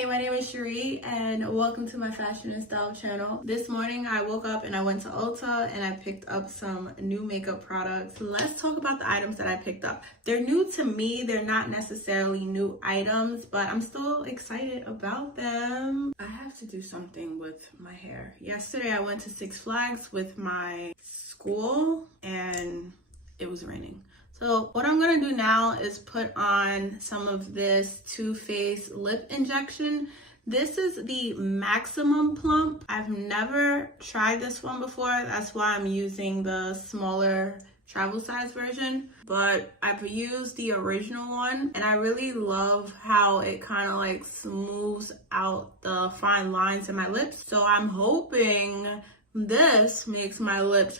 Hey, my name is Cherie and welcome to my fashion and style channel. This morning I woke up and I went to Ulta and I picked up some new makeup products. Let's talk about the items that I picked up. They're new to me, they're not necessarily new items, but I'm still excited about them. I have to do something with my hair. Yesterday I went to Six Flags with my school and it was raining. So what I'm gonna do now is put on some of this Too Faced lip injection. This is the Maximum Plump. I've never tried this one before. That's why I'm using the smaller travel size version. But I've used the original one and I really love how it kind of like smooths out the fine lines in my lips. So I'm hoping this makes my lips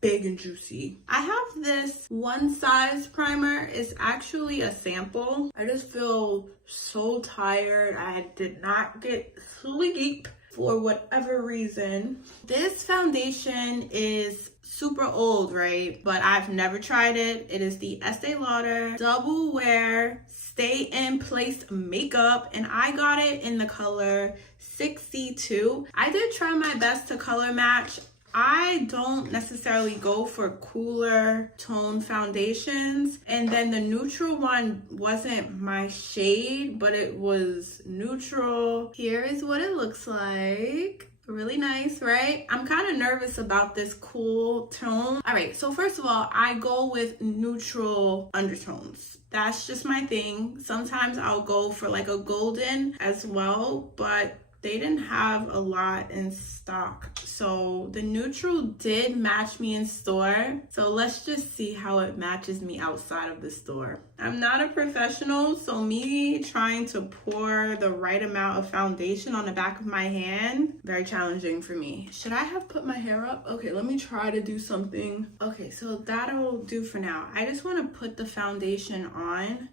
big and juicy. I have this One Size primer. It's actually a sample. I just feel so tired. I did not get sleep for whatever reason. This foundation is super old, right? But I've never tried it. It is the Estee Lauder Double Wear Stay in Place Makeup, and I got it in the color 62. I did try my best to color match. I don't necessarily go for cooler tone foundations, and then the neutral one wasn't my shade, but it was neutral. Here is what it looks like. Really nice, right? I'm kind of nervous about this cool tone. All right, so first of all, I go with neutral undertones. That's just my thing. Sometimes I'll go for like a golden as well, but they didn't have a lot in stock. So the neutral did match me in store. So let's just see how it matches me outside of the store. I'm not a professional, so me trying to pour the right amount of foundation on the back of my hand, very challenging for me. Should I have put my hair up? Okay, let me try to do something. Okay, so that'll do for now. I just want to put the foundation on.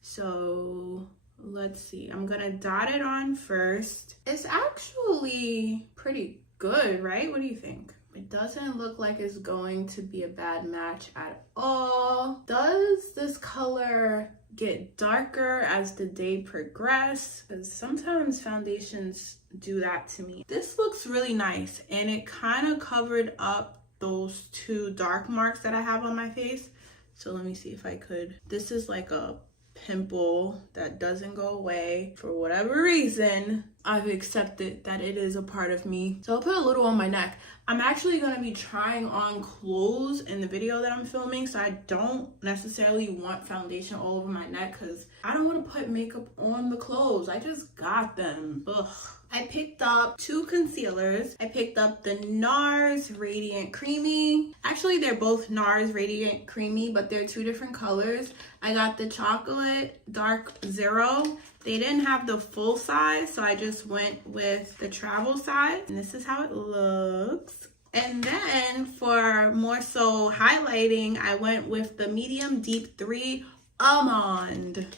So let's see, I'm gonna dot it on first. It's actually pretty good, right? What do you think? It doesn't look like it's going to be a bad match at all. Does this color get darker as the day progresses? Because sometimes foundations do that to me. This looks really nice and it kind of covered up those two dark marks that I have on my face. So let me see if I could. This is like a pimple that doesn't go away. For whatever reason, I've accepted that it is a part of me. So I'll put a little on my neck. I'm actually going to be trying on clothes in the video that I'm filming, so I don't necessarily want foundation all over my neck because I don't want to put makeup on the clothes. I just got them. Ugh. I picked up two concealers. I picked up the NARS Radiant Creamy. Actually, they're both NARS Radiant Creamy, but they're two different colors. I got the Chocolate Dark Zero. They didn't have the full size, so I just went with the travel size. And this is how it looks. And then for more so highlighting, I went with the Medium Deep 3 Almond.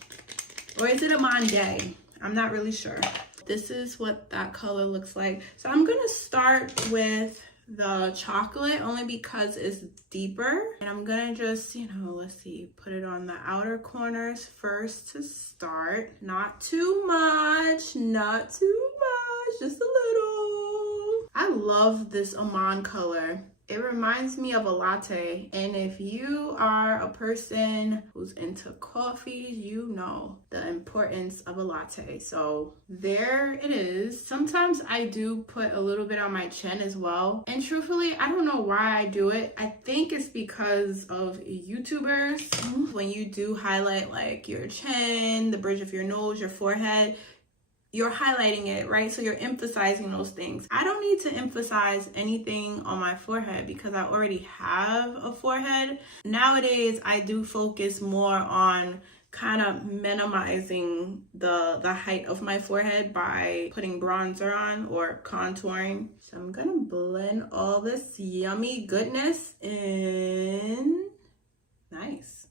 Or is it Amande? I'm not really sure. This is what that color looks like. So I'm gonna start with the chocolate only because it's deeper. And I'm gonna just, let's see, put it on the outer corners first to start. Not too much, not too much, just a little. I love this almond color. It reminds me of a latte, and if you are a person who's into coffee, you know the importance of a latte. So there it is. Sometimes I do put a little bit on my chin as well, and truthfully, I don't know why I do it. I think it's because of YouTubers. When you do highlight like your chin, the bridge of your nose, your forehead, you're highlighting it, right? So you're emphasizing those things. I don't need to emphasize anything on my forehead because I already have a forehead. Nowadays, I do focus more on kind of minimizing the height of my forehead by putting bronzer on or contouring. So I'm gonna blend all this yummy goodness in. Nice.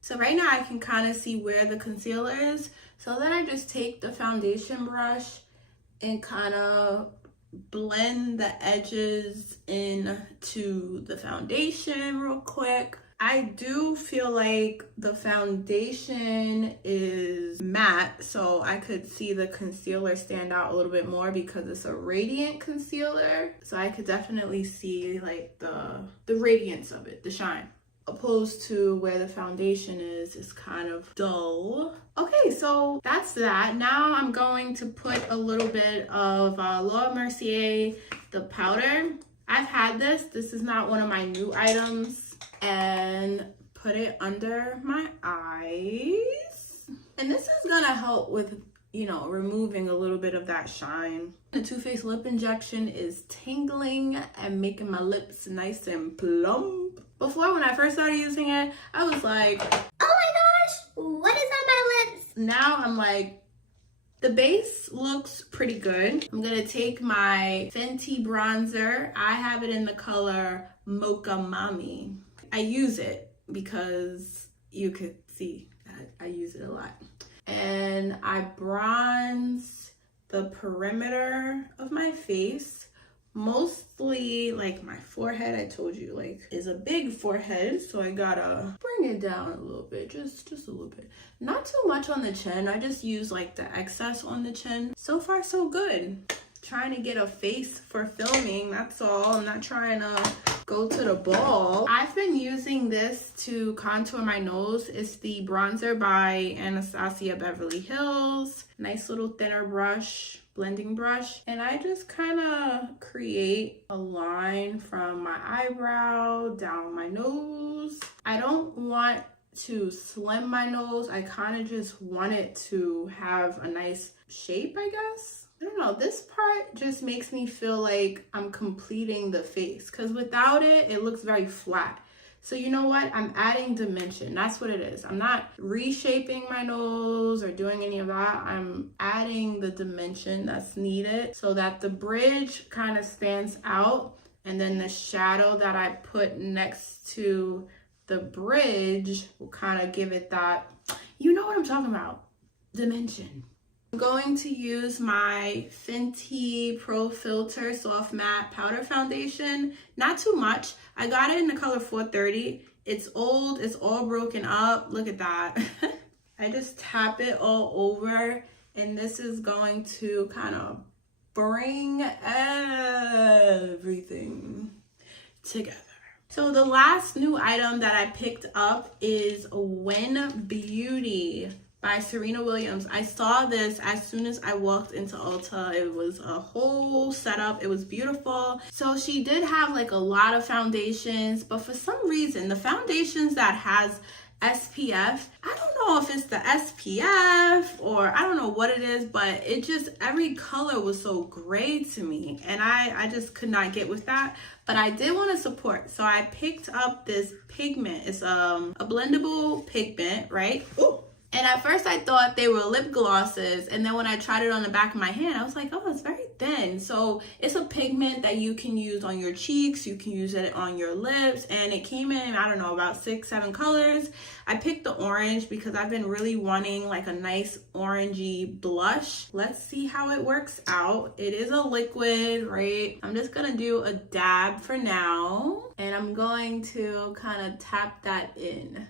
So right now I can kind of see where the concealer is. So then I just take the foundation brush and kind of blend the edges into the foundation real quick. I do feel like the foundation is matte, so I could see the concealer stand out a little bit more because it's a radiant concealer. So I could definitely see like the radiance of it, the shine. Opposed to where the foundation is kind of dull. Okay, so that's that. Now I'm going to put a little bit of Laura Mercier, the powder. I've had this. This is not one of my new items. And put it under my eyes. And this is gonna help with, you know, removing a little bit of that shine. The Too Faced lip injection is tingling and making my lips nice and plump. Before, when I first started using it, I was like, oh my gosh, what is on my lips? Now I'm like, the base looks pretty good. I'm gonna take my Fenty bronzer. I have it in the color Mocha Mami. I use it because you could see that I use it a lot. And I bronze the perimeter of my face. Mostly like my forehead, I told you, like, is a big forehead, so I gotta bring it down a little bit, just a little bit. Not too much on the chin. I just use like the excess on the chin. So far so good. Trying to get a face for filming, that's all. I'm not trying to go to the ball. I've been using this to contour my nose. It's the bronzer by Anastasia Beverly Hills. Nice little thinner brush, blending brush. And I just kind of create a line from my eyebrow down my nose. I don't want to slim my nose. I kind of just want it to have a nice shape, I guess. I don't know, this part just makes me feel like I'm completing the face, because without it, it looks very flat. So you know what? I'm adding dimension. That's what it is. I'm not reshaping my nose or doing any of that. I'm adding the dimension that's needed so that the bridge kind of stands out, and then the shadow that I put next to the bridge will kind of give it that, you know what I'm talking about, dimension. I'm going to use my Fenty Pro Filter Soft Matte Powder Foundation. Not too much. I got it in the color 430. It's old. It's all broken up. Look at that. I just tap it all over, and this is going to kind of bring everything together. So the last new item that I picked up is WYN Beauty by Serena Williams. I saw this as soon as I walked into Ulta. It was a whole setup. It was beautiful. So she did have like a lot of foundations, but for some reason, the foundations that has SPF, I don't know if it's the SPF or I don't know what it is, but it just, every color was so gray to me, and I just could not get with that. But I did want to support, so I picked up this pigment. It's a blendable pigment, right? Ooh. And at first I thought they were lip glosses, and then when I tried it on the back of my hand, I was like, oh, it's very thin. So it's a pigment that you can use on your cheeks, you can use it on your lips, and it came in, I don't know, about 6-7 colors. I picked the orange because I've been really wanting like a nice orangey blush. Let's see how it works out. It is a liquid, right? I'm just gonna do a dab for now, and I'm going to kind of tap that in.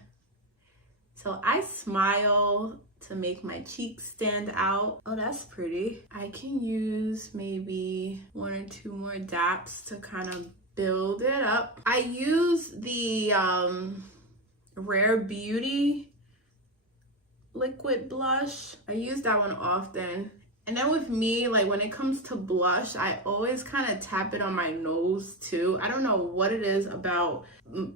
So I smile to make my cheeks stand out. Oh, that's pretty. I can use maybe 1 or 2 more daps to kind of build it up. I use the Rare Beauty liquid blush. I use that one often. And then with me, like when it comes to blush, I always kind of tap it on my nose too. I don't know what it is about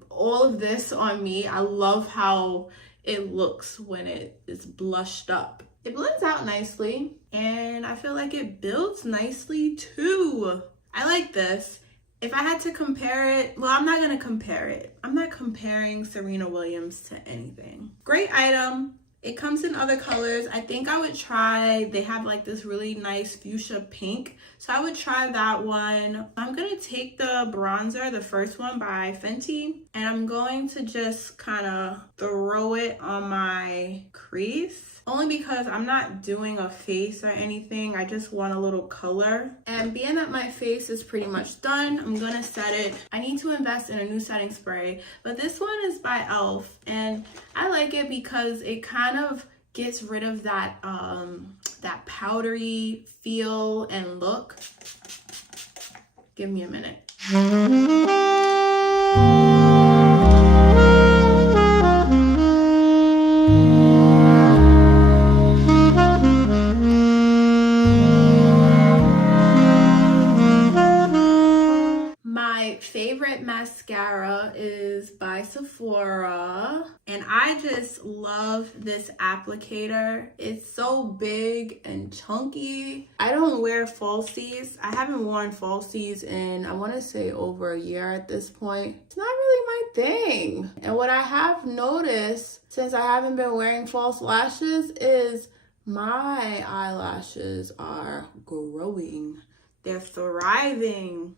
all of this on me. I love how it looks when it is blushed up. It blends out nicely, and I feel like it builds nicely too. I like this. If I had to compare it, well, I'm not gonna compare it. I'm not comparing Serena Williams to anything. Great item. It comes in other colors. I think I would try, they have like this really nice fuchsia pink, so I would try that one. I'm gonna take the bronzer, the first one by Fenty, and I'm going to just kind of throw it on my crease, only because I'm not doing a face or anything. I just want a little color. And being that my face is pretty much done, I'm gonna set it. I need to invest in a new setting spray, but this one is by e.l.f. and I like it because it kind of gets rid of that that powdery feel and look. Give me a minute. My favorite mascara is by Sephora, and I just love this applicator. It's so big and chunky. I don't wear falsies. I haven't worn falsies in, I want to say, over a year at this point. It's not really my thing. And what I have noticed since I haven't been wearing false lashes is my eyelashes are growing. They're thriving.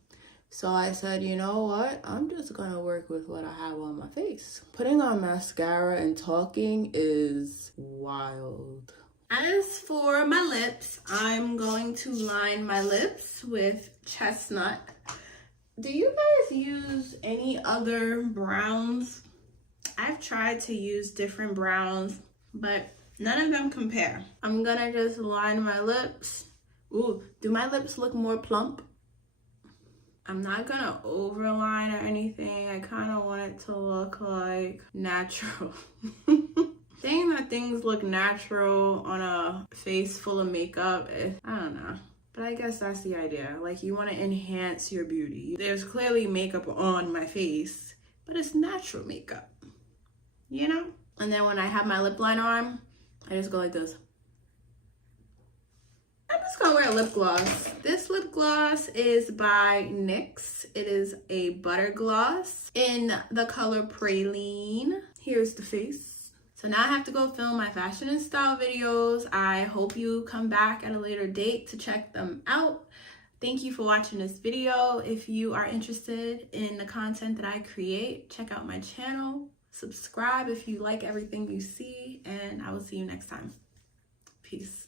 So I said, you know what? I'm just gonna work with what I have on my face. Putting on mascara and talking is wild. As for my lips, I'm going to line my lips with Chestnut. Do you guys use any other browns? I've tried to use different browns, but none of them compare. I'm gonna just line my lips. Ooh, do my lips look more plump? I'm not gonna overline or anything. I kind of want it to look like natural. Saying that things look natural on a face full of makeup, I don't know. But I guess that's the idea. Like, you want to enhance your beauty. There's clearly makeup on my face, but it's natural makeup, you know? And then when I have my lip liner on, I just go like this. I'm just gonna wear a lip gloss. This lip gloss is by NYX. It is a butter gloss in the color Praline. Here's the face. So now I have to go film my fashion and style videos. I hope you come back at a later date to check them out. Thank you for watching this video. If you are interested in the content that I create, check out my channel. Subscribe if you like everything you see, and I will see you next time. Peace.